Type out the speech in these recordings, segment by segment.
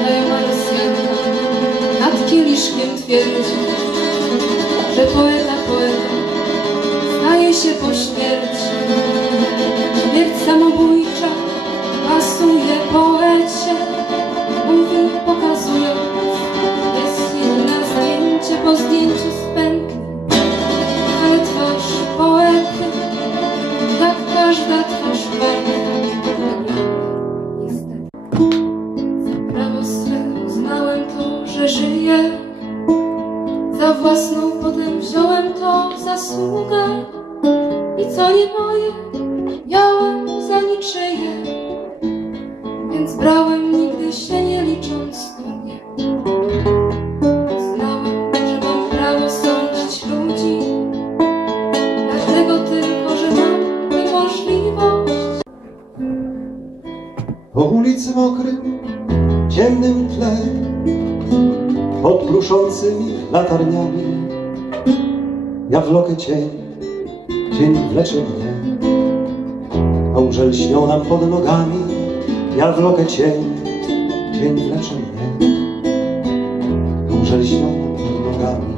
Znajoma Rosjanka nad kieliszkiem twierdzi, że poeta poeta staje się po i co nie moje, miałem za niczyje, więc brałem nigdy się nie licząc dumnie. Znałem, że mam prawo sądzić ludzi, dlatego tylko, że mam możliwość. Po ulicy mokrym, ciemnym tle, pod kruszącymi latarniami, ja wlokę cień, cień wlecze mnie, a łże lśnią nam pod nogami, ja wlokę cień, cień wlecze mnie, a łże lśnią nam pod nogami.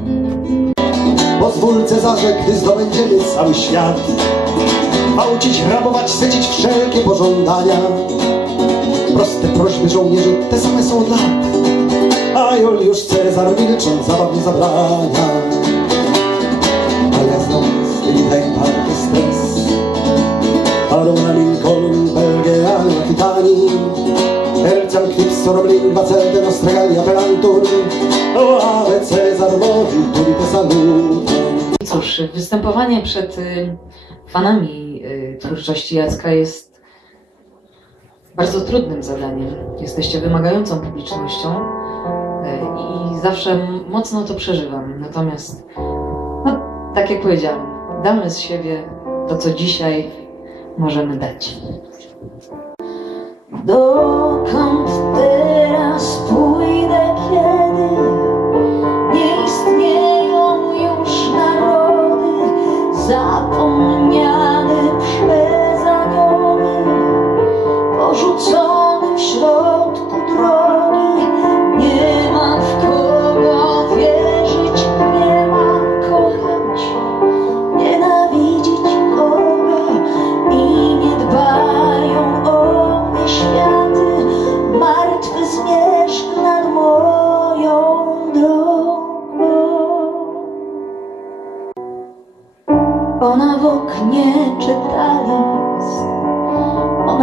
Pozwól Cezarze, gdy zdobędziemy cały świat, gwałcić, rabować, sycić wszelkie pożądania, Proste prośby żołnierzy, te same są od lat A Juliusz Cezar milcząc zabaw nie zabrania A ja znowu stylidaj party stres Aruna Lincoln, Belgia, Aquitani Erciam Knix, Roblin, Bacelde, Nostragalia, Pelantur O Ave Cezar mówił, tuli te salutem Cóż, występowanie przed y, fanami y, twórczości Jacka jest bardzo trudnym zadaniem. Jesteście wymagającą publicznością y, i zawsze mocno to przeżywam. Natomiast, tak jak powiedziałam, damy z siebie to, co dzisiaj możemy dać. Dokąd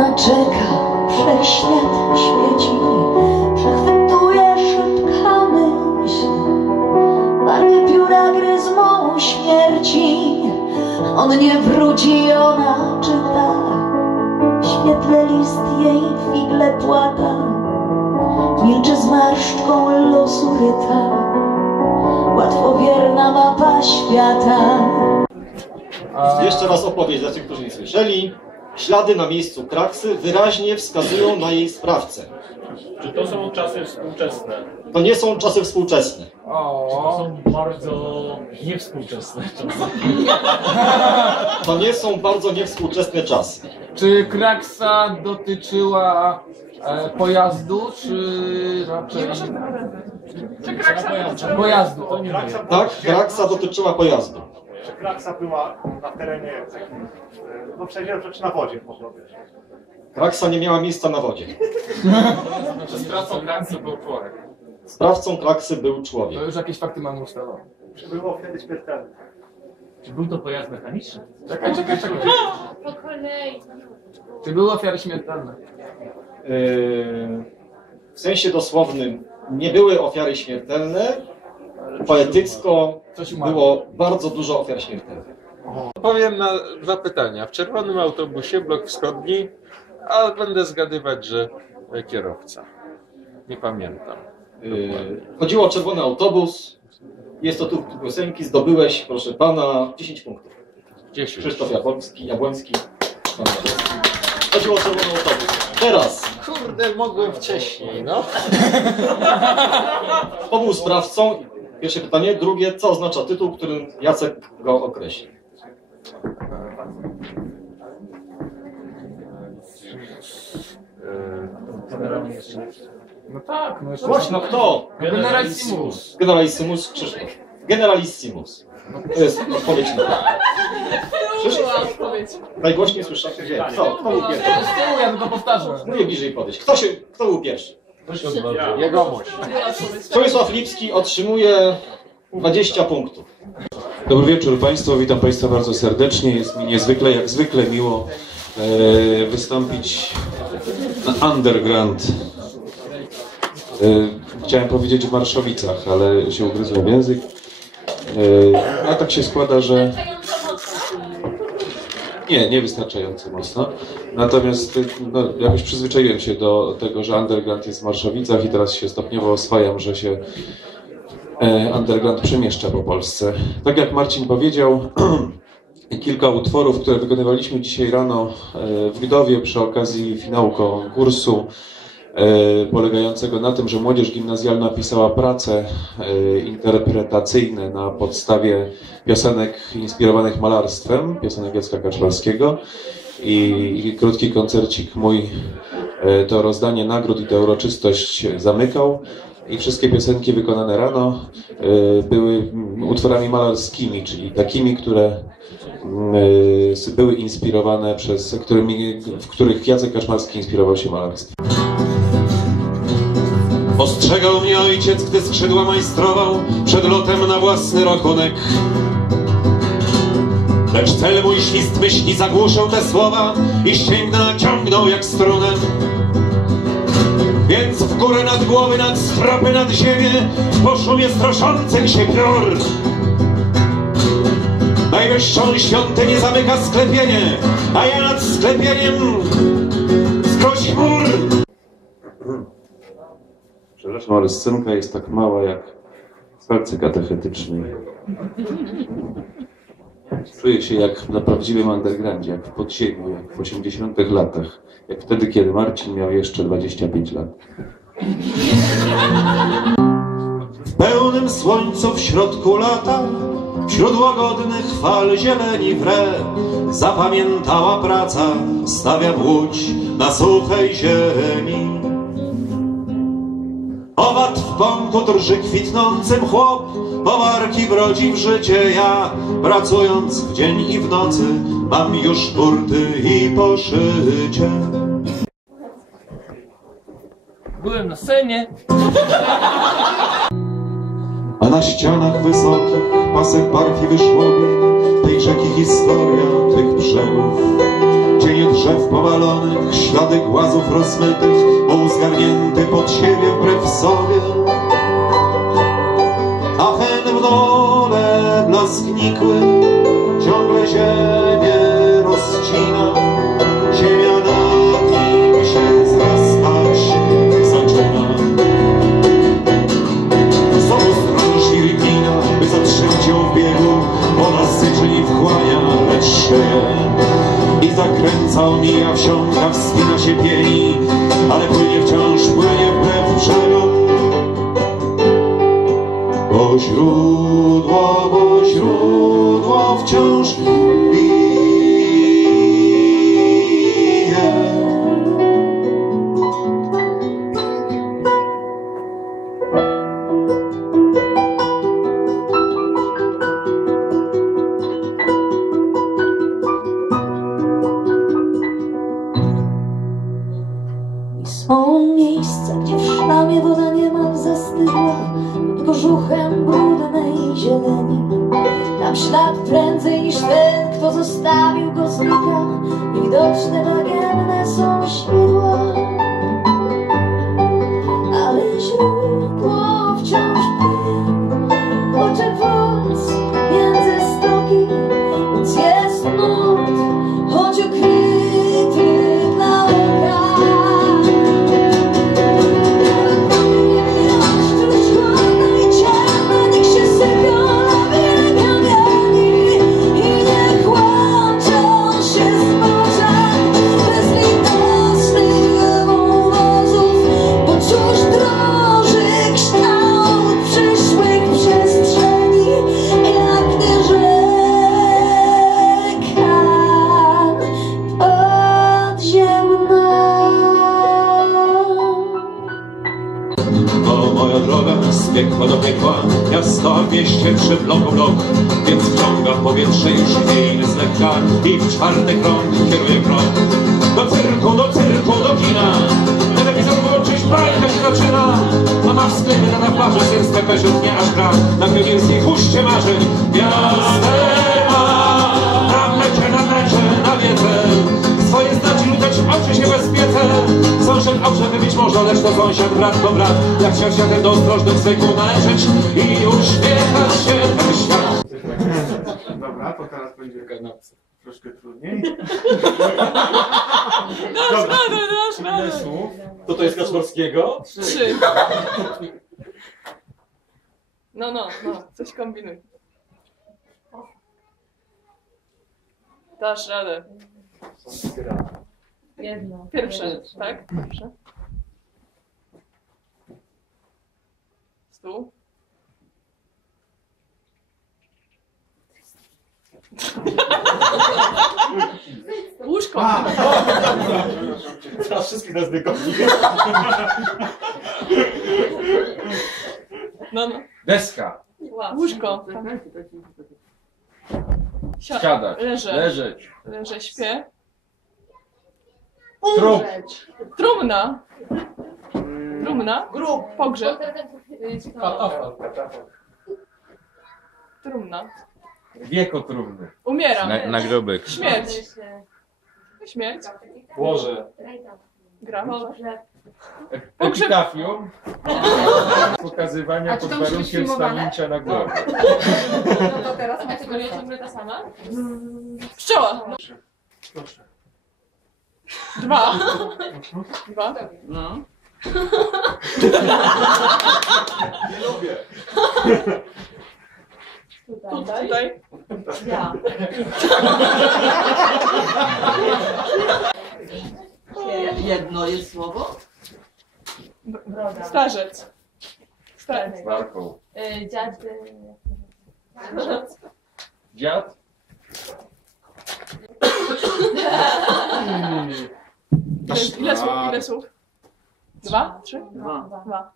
ona czeka, wszechświat świeci, przechwytuje szybka myśl, barwy pióra gryzmą śmierci. On nie wróci, ona czyta, w świetle list jej figle płata, milczy z marszczką losu ryta, łatwowierna mapa świata. Jeszcze raz opowieść dla tych, którzy nie słyszeli. Ślady na miejscu kraksy wyraźnie wskazują na jej sprawcę. Czy to są czasy współczesne? To nie są czasy współczesne. To są bardzo niewspółczesne czasy. To nie są bardzo niewspółczesne czasy. Czy kraksa dotyczyła e, pojazdu, czy raczej... Czy kraksa Pojazdu. To nie wiem. Tak, kraksa dotyczyła pojazdu. Czy kraksa była na terenie takim, e, no przejdziemy rzecz na wodzie można powiedzieć. Kraksa nie miała miejsca na wodzie. Znaczy sprawcą kraksy był człowiek. Sprawcą kraksy był człowiek. To już jakieś fakty mamy ustalone. Czy było wtedy śmiertelne? Czy był to pojazd mechaniczny? Czekaj, czekaj, czekaj. Po kolei. Czy były ofiary śmiertelne? Yy, W sensie dosłownym nie były ofiary śmiertelne. Poetycko było bardzo dużo ofiar śmiertelnych. Powiem na dwa pytania. W czerwonym autobusie, blok wschodni, a będę zgadywać, że e, kierowca. Nie pamiętam. Yy, Chodziło o czerwony autobus. Jest to tu piosenki. Zdobyłeś, proszę pana, 10 punktów. 10. Krzysztof pan Jabłoński. Chodziło o czerwony autobus. Teraz, Kurde, mogłem wcześniej, no. był sprawcą? Pierwsze pytanie. Drugie, co oznacza tytuł, którym Jacek go określi? No tak, no jeszcze... Głośno kto? Generalissimus. Generalissimus Krzysztof. Generalissimus. To jest odpowiedź na to. Najgłośniej słyszę. Kto? Kto był pierwszy? Z tyłu ja tylko powtarzam. Mówię bliżej podejść. Kto, się, kto był pierwszy? Jegomość. Przemysław Lipski otrzymuje 20 punktów. Dobry wieczór Państwu, witam Państwa bardzo serdecznie. Jest mi niezwykle, jak zwykle miło e, wystąpić na Underground. E, chciałem powiedzieć w Marszowicach, ale się ugryzłem w język. E, a tak się składa, że... Nie, nie wystarczająco mocno. Natomiast no, jakoś przyzwyczaiłem się do tego, że Underground jest w Marszowicach i teraz się stopniowo oswajam, że się e, Underground przemieszcza po Polsce. Tak jak Marcin powiedział, kilka utworów, które wykonywaliśmy dzisiaj rano e, w Gdowie przy okazji finału konkursu, polegającego na tym, że młodzież gimnazjalna pisała prace e, interpretacyjne na podstawie piosenek inspirowanych malarstwem, piosenek Jacka Kaczmarskiego i, krótki koncercik mój e, to rozdanie nagród i tę uroczystość zamykał. I wszystkie piosenki wykonane rano e, były utworami malarskimi, czyli takimi, które mm, e, były inspirowane przez, którymi, w których Jacek Kaszmarski inspirował się malarstwem. Ostrzegał mnie ojciec, gdy skrzydła majstrował przed lotem na własny rachunek. Lecz cel mój świst myśli zagłuszał te słowa i ścięgna ciągnął jak strunę. Więc w górę nad głowy, nad stropy, nad ziemię po szumie stroszących się piór. Najwyższą świątynię zamyka sklepienie, a ja nad sklepieniem skroci mur. Przepraszam, ale scenka jest tak mała jak w palce katechetycznej. Czuję się jak na prawdziwym undergroundzie, jak w podziemiu, jak w 80 latach. Jak wtedy, kiedy Marcin miał jeszcze 25 lat. W pełnym słońcu w środku lata, wśród łagodnych fal zieleni wre, zapamiętała praca, stawiam łódź na suchej ziemi. Owad w pąku drży kwitnącym chłop, powarki wrodzi w życie ja, pracując w dzień i w nocy, mam już burty i poszycie. Byłem na scenie. A na ścianach wysokich pasek barw i wyszłobi tej rzeki historia tych brzegów. Cienie drzew powalonych, ślady głazów rozmytych, muł zgarnięty pod siebie wbrew sobie. A hen w dole blask nikły ciągle ziemię 정 zieleni. Tam ślad prędzej niż ten, kto zostawił go znika. Niewidoczne, bagienne są światła. Chciał się ten do ostrożnych zwykł należeć i uśmiechać się ten świat. Dobra, to teraz będzie troszkę trudniej. Dasz radę, dasz radę. To to jest Kaczmarskiego? Trzy. No, no, no, coś kombinuj. Dasz radę. Jedno. Pierwsze, tak? Pierwsze. Stół. Łóżko. Teraz wszystkich nas wykopni. No, no. Deska. Łóżko. Si- Siadać. Leżę. Leżeć. Leżę, śpię. Trup. Trumna. Trumna. Grób. Pogrzeb. Trumna. Wieko trumny. Umieram. Na, nagrobek. Śmierć. Śmierć. Łoże. Gram. Epitafium. Pokazywania pod warunkiem stanięcia na głowie. No to teraz Kategoria ciągle ta sama? Pszczoła. Proszę. Dwa. Dwa. No. Nie lubię. Tutaj. Tutaj. Ja. Jedno jest słowo? Broda. Starzec. Starzec. Walką. Y, Dziad. Dziad. Ile, ile słów? Ile słów? Dwa? Trzy? Dwa. Dwa.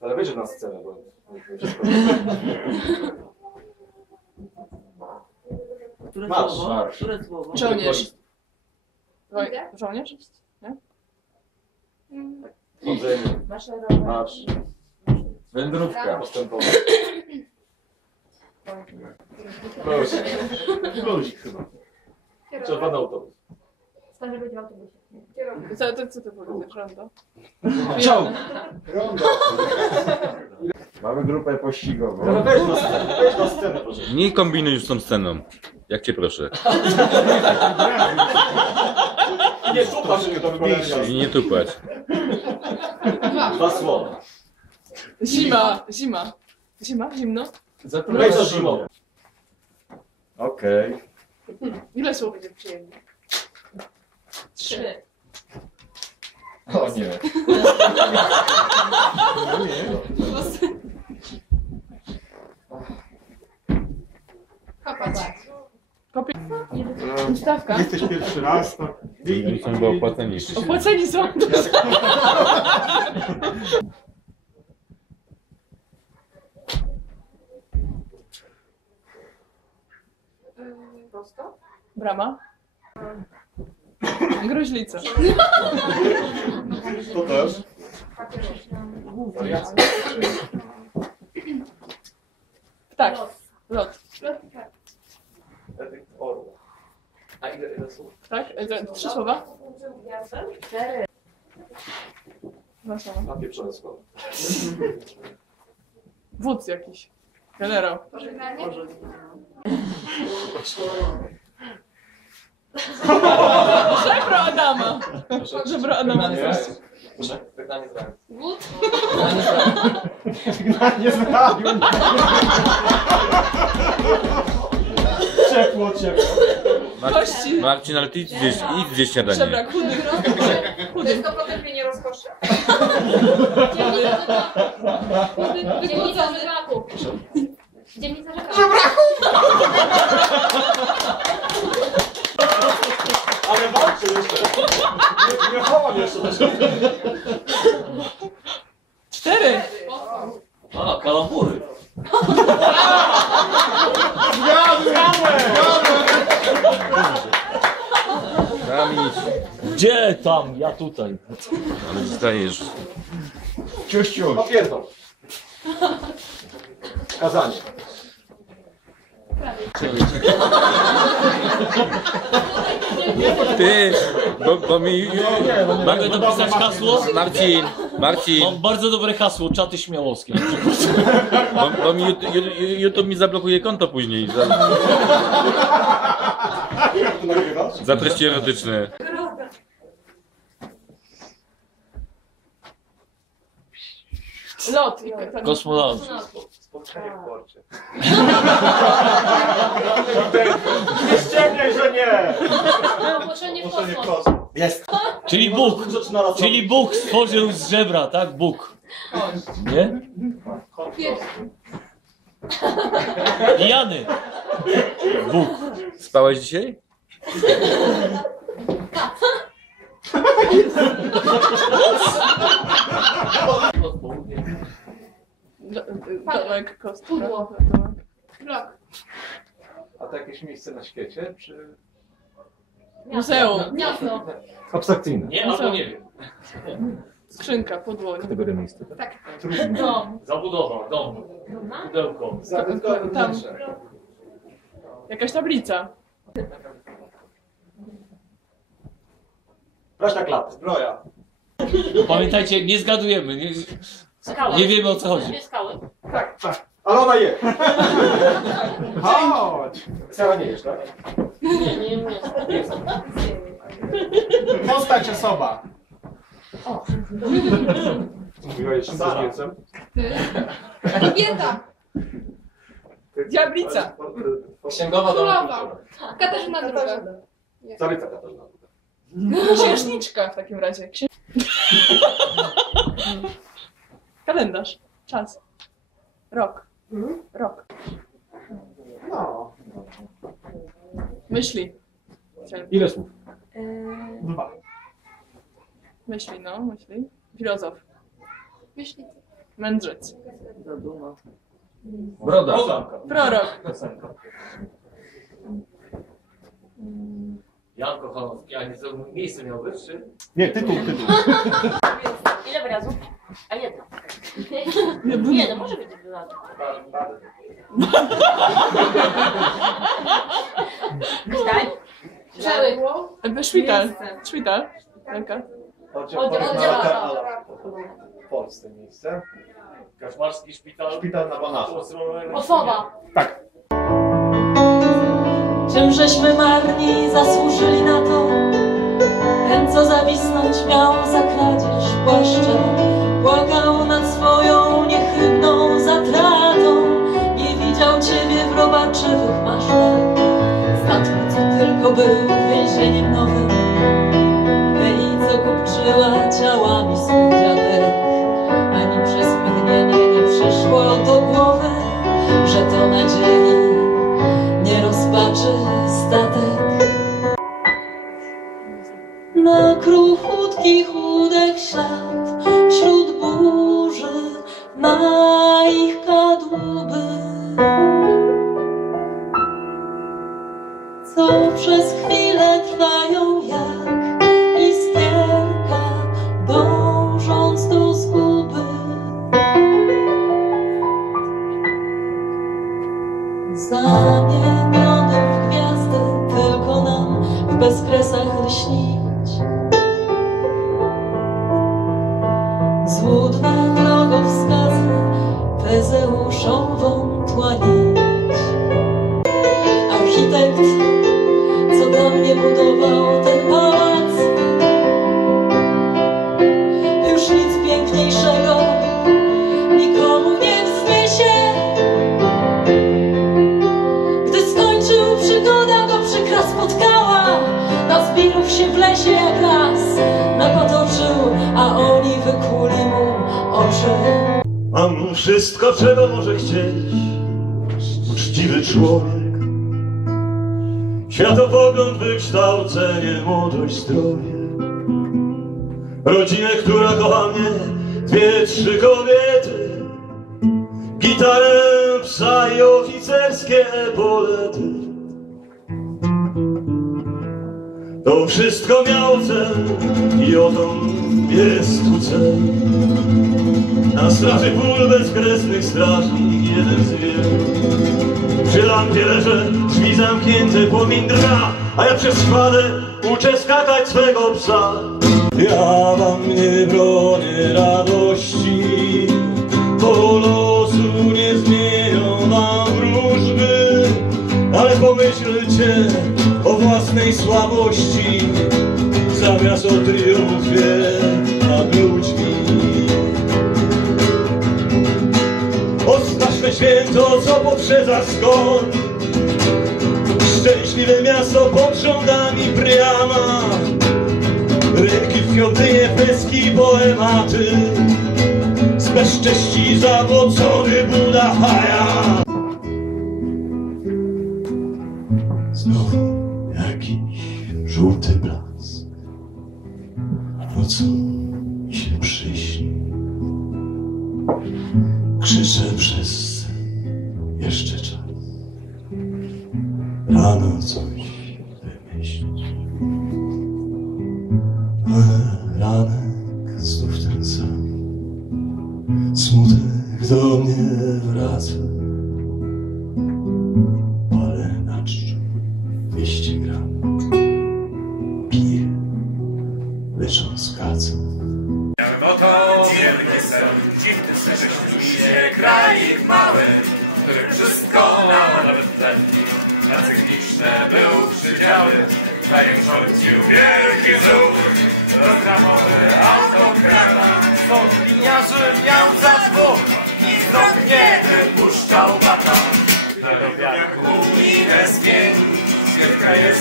Ale wyjdzie na scenę, bo... Które Marsz, słowo? marsz. Które słowo? Żołnierz. Woj- Żołnierz? Nie? Chodzenie. Maszerowe. Marsz. Wędrówka. Postępowe. Luzik. Luzik chyba. Czerwony autobus. Starzy być w autobusie. Co, to, co to powiedzieć? Rondo? Ciąg. Mamy grupę pościgową. Ale weź na scenę, weź na scenę, proszę. Nie kombinuj już z tą sceną. Jak cię proszę. Nie, tu masz do wykonania. I nie tupać. Dwa słowa. Zima. Zima. Zima? Zimno? Weź to zimą. Okej. Ile słów będzie przyjemnie? Trzy. O nie. Kopie... Ustawka. Jesteś pierwszy raz, to... Oni są chyba opłaceni. Opłaceni są. Brama. Groźlica. To też. Tak. Lot. Orła. A ile, ile słów? Tak? E, to Trzy słowa? Dwa słowa. Napieprzone słowa. Wódz jakiś. Generał. Pożegnanie? Żebro Adama. Żebro Adama. Proszę? Wygnanie z ramienia. Wód? Wygnanie z ramion. Ciepło, ciepło. Kości. Marcin, ale ty idź gdzieś, idź gdzieś śniadanie. Żebrak chudy. To jest 100% mnie nie rozkoszy. Dzielnica żebraków. Dzielnica żebraków. Ale walczył jeszcze. Nie, nie chowam jeszcze. Cztery. A, kalambury. Zgadłem! Tam Gdzie tam? Ja tutaj. Ale zdajesz. Ciuś, ciuś. Kazanie. Ty, bo, bo mi... Mogę dopisać hasło? Marcin, Marcin, Mam bardzo dobre hasło, czaty śmiałowskie. bo, bo mi YouTube, YouTube mi zablokuje konto później. Za, za treści erotyczne. Lot. Kosmonaut. Spotkanie w porcie. Nie ściemniaj, że nie! Ogłoszenie w Ogłoszenie kosmos. kosmos. Jest. Czyli Bóg. Czyli Bóg stworzył z żebra, tak? Bóg. Nie? Pijany. Bóg. Spałeś dzisiaj? Do- Domek kostka. Pudło. Blok. A to jakieś miejsce na świecie, czy... Muzeum. Miasto. Abstrakcyjne. Nie, albo nie wiem. Skrzynka, podłoga. Kategoria miejsca. Tak. Dom. Zabudowa, dom, pudełko. Zabytkowe Tam. Jakaś tablica. Prośna klat. Zbroja. Pamiętajcie, nie zgadujemy. Nie, nie wiemy o co chodzi. Nie skały. Tak, tak. Ale ona je. Chodź. Sara nie jesz, tak? Nie, nie, nie. Postać osoba. Mówiłeś z Sara. mięsem? Kobieta. Diablica. Księgowa do Królowa. Katarzyna II. Caryca Katarzyna. Księżniczka w takim razie. Księ... Kalendarz. Czas. Rok. Rok. No. Myśli. Ile słów? Dwa. Myśli, no, myśli. Filozof. Myśli. Mędrzec. Broda. Prorok. Jan Kochanowski, a nie co miejsce miał być, czy? Nie, tytuł, tytuł. Ile wyrazów? A jedno. Nie, no może być. Zdań? Przełyk. Jakby szpital. Szpital. Ręka. Oddział Oddział- Ala. W Polsce miejsce. Kaszmarski szpital. Szpital na Banacha. Osoba. Tak. Czym żeśmy marni zasłużyli na to? Ten, co zawisnąć miał za kradzież płaszcza, fogão. Zamienionym w gwiazdy tylko nam w bezkresach lśnić. Wszystko, czego może chcieć uczciwy człowiek. Światopogląd, wykształcenie, młodość, zdrowie. Rodzinę, która kocha mnie, dwie, trzy kobiety. Gitarę, psa i oficerskie epolety. To wszystko miało cel i oto jest tu cel. Na straży pól bezkresnych strażnik jeden z. Przy lampie leżę, drzwi zamknięte, płomień drga, a ja przez szpadę uczę skakać swego psa. Ja wam nie bronię radości, bo losu nie zmienią wam wróżby, ale pomyślcie o własnej słabości, zamiast o triumfie święto, co poprzedza skąd. Szczęśliwe miasto pod rządami Priama Rybki w świątynie, freski, poematy. Z bezcześci zawodcony Buda Haja Rano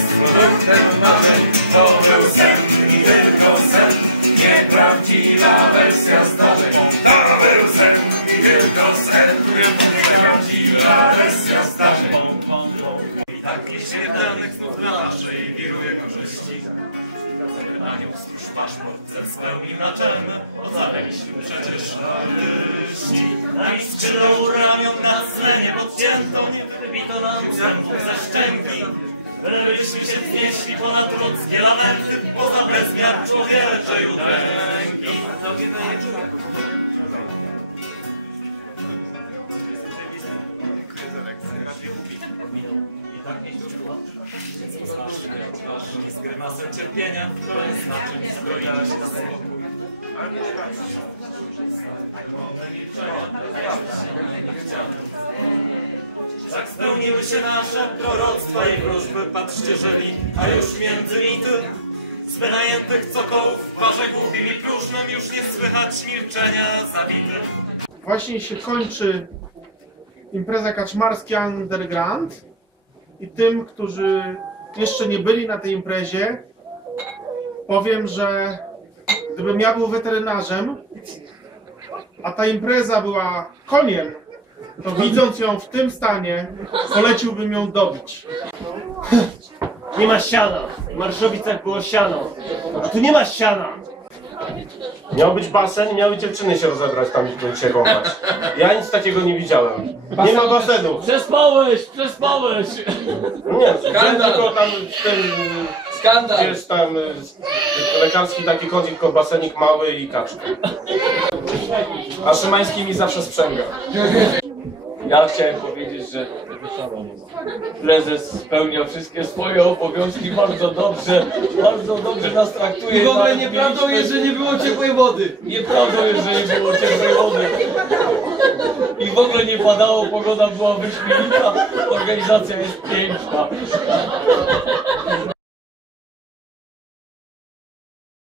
produktem marzeń, to był sen i tylko sen. Nieprawdziwa wersja zdarzeń To był sen i tylko sen Nieprawdziwa wersja zdarzeń I tak nieśmiertelnych na naszej wiruje korzyści Anioł stróż paszport cel spełni na czem Ocaleliśmy przecież artyści A mi skrzydeł ramion na scenie podcięto Wybito nam zębów ze szczęki Byliśmy się wznieśli ponad ludzkie lamenty Poza bezmiar człowieczej udręki I niech to było Z grymasem cierpienia To jest zbroić na spokój Tak spełniły się nasze proroctwa i wróżby, patrzcie żyli, a już między mity z wynajętych cokołów w parze głupim i próżnym już nie słychać milczenia zabitym. Właśnie się kończy impreza kaczmarski Underground i tym, którzy jeszcze nie byli na tej imprezie, powiem, że gdybym ja był weterynarzem, a ta impreza była koniem, to widząc ją w tym stanie, poleciłbym ją dobić. Nie ma siana. W Marszowicach było siano. A tu nie ma siana. Miał być basen i miały dziewczyny się rozebrać tam i się kąpać. Ja nic takiego nie widziałem. Nie ma basenu. Przespałeś, przespałeś! Nie, Skandal. tylko tam w tym... Skandal. Gdzieś tam y, lekarski taki kącik, tylko basenik mały i kaczka. A Szymański mi zawsze sprzęga. Ja chciałem powiedzieć, że prezes spełnia wszystkie swoje obowiązki bardzo dobrze, bardzo dobrze nas traktuje. I w ogóle nieprawdą jest, że nie było ciepłej wody. Nieprawdą jest, że nie było ciepłej wody. I w ogóle nie padało, pogoda była wyśmienita, organizacja jest piękna.